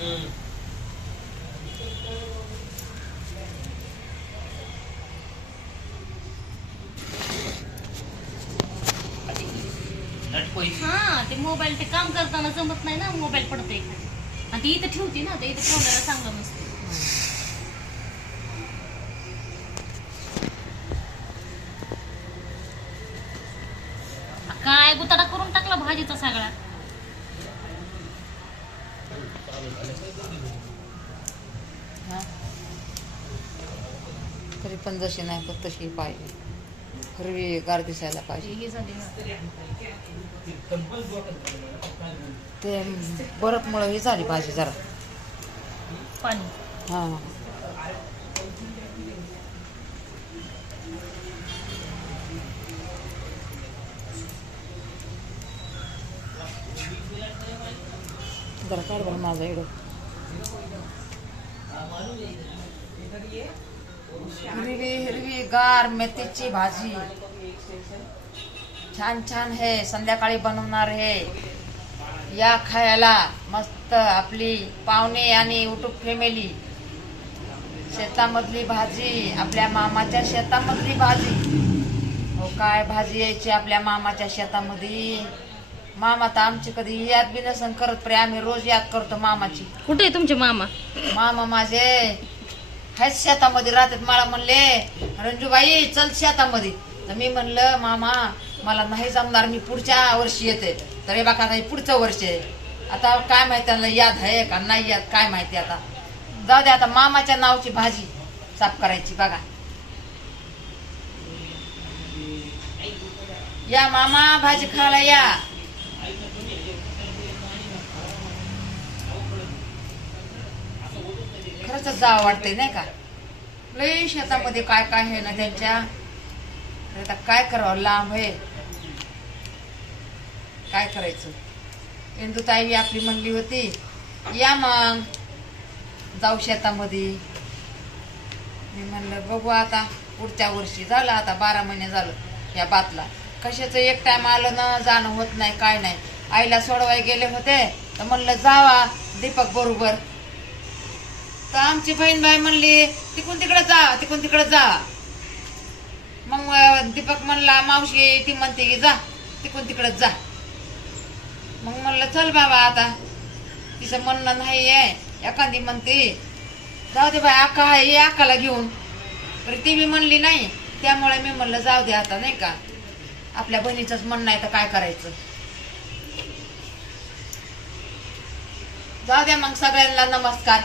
हा ते मोबाईल ते काम करताना जमत नाही ना, मोबाईल पडतोय आणि ती इथं ठेवती ना, ते इथं ठेवण्याला चांगलं नसतं. काय गुताडा करून टाकला भाजीचा सगळा. तरी पण जशी नाही पण तशी पाहिजे, हिरवी गार दिसायला पाहिजे. हे झाली ना. ते बरफमुळं ही झाली भाजी जरा पाणी. हा जरा काढ बरं माझा एवढं. हिरवी हिरवी गार मेथीची भाजी छान छान है, संध्याकाळी बनवणार है. या खायला मस्त. आपली पाहुणे आणि युट्यूब फॅमिली. शेतामधली भाजी, आपल्या मामाच्या शेतामधली भाजी. हो काय भाजी यायची आपल्या मामाच्या शेतामध्ये. मामा तर आमची कधी याद बी नसन करत, पण आम्ही रोज याद करतो मामाची. कुठे आहे तुमचे मामा? मामा माझे आहेत शेतामध्ये राहतात. मला म्हणले रंजूबाई चल शेतामध्ये, तर मी म्हणलं मामा मला नाही जमणार, मी पुढच्या वर्षी येते. तर हे बघा नाही पुढचं वर्ष आहे. आता काय माहिती त्यांना याद आहे का नाही याद काय माहिती. आता जाऊ दे, आता मामाच्या नावची भाजी साफ करायची. बघा या मामा भाजी खायला या. खरंच जावं वाटतंय नाही का. लई शेतामध्ये काय काय आहे ना त्यांच्या. आता काय करावं, लांब आहे काय करायचं. इंदुताई बी आपली म्हणली होती या मग जाऊ शेतामध्ये. मी म्हणलं बघू आता पुढच्या वर्षी. झालं आता 12 महिने झालं या बातला. कशाचं एक टाइम आलं ना जाणं होत नाही काय नाही. आईला सोडवाय गेले होते तर म्हणलं जावा दीपक बरोबर. तर आमची बहीण बाई म्हणली तिकून तिकडे जा तिकून तिकडे जा. मग दीपक म्हणला मावशी ती म्हणते की जा तिकून तिकडे जा. मग म्हणलं चल बाबा आता तिचं म्हणणं नाही आहे. एखादी म्हणते जाऊ दे बाई आका आहे आकाला घेऊन, तर ती बी म्हणली नाही. त्यामुळे मी म्हणलं जाऊ दे आता नाही का. आपल्या बहिणीचंच म्हणणं आहे तर काय करायचं. जाऊ द्या मग सगळ्यांना नमस्कार.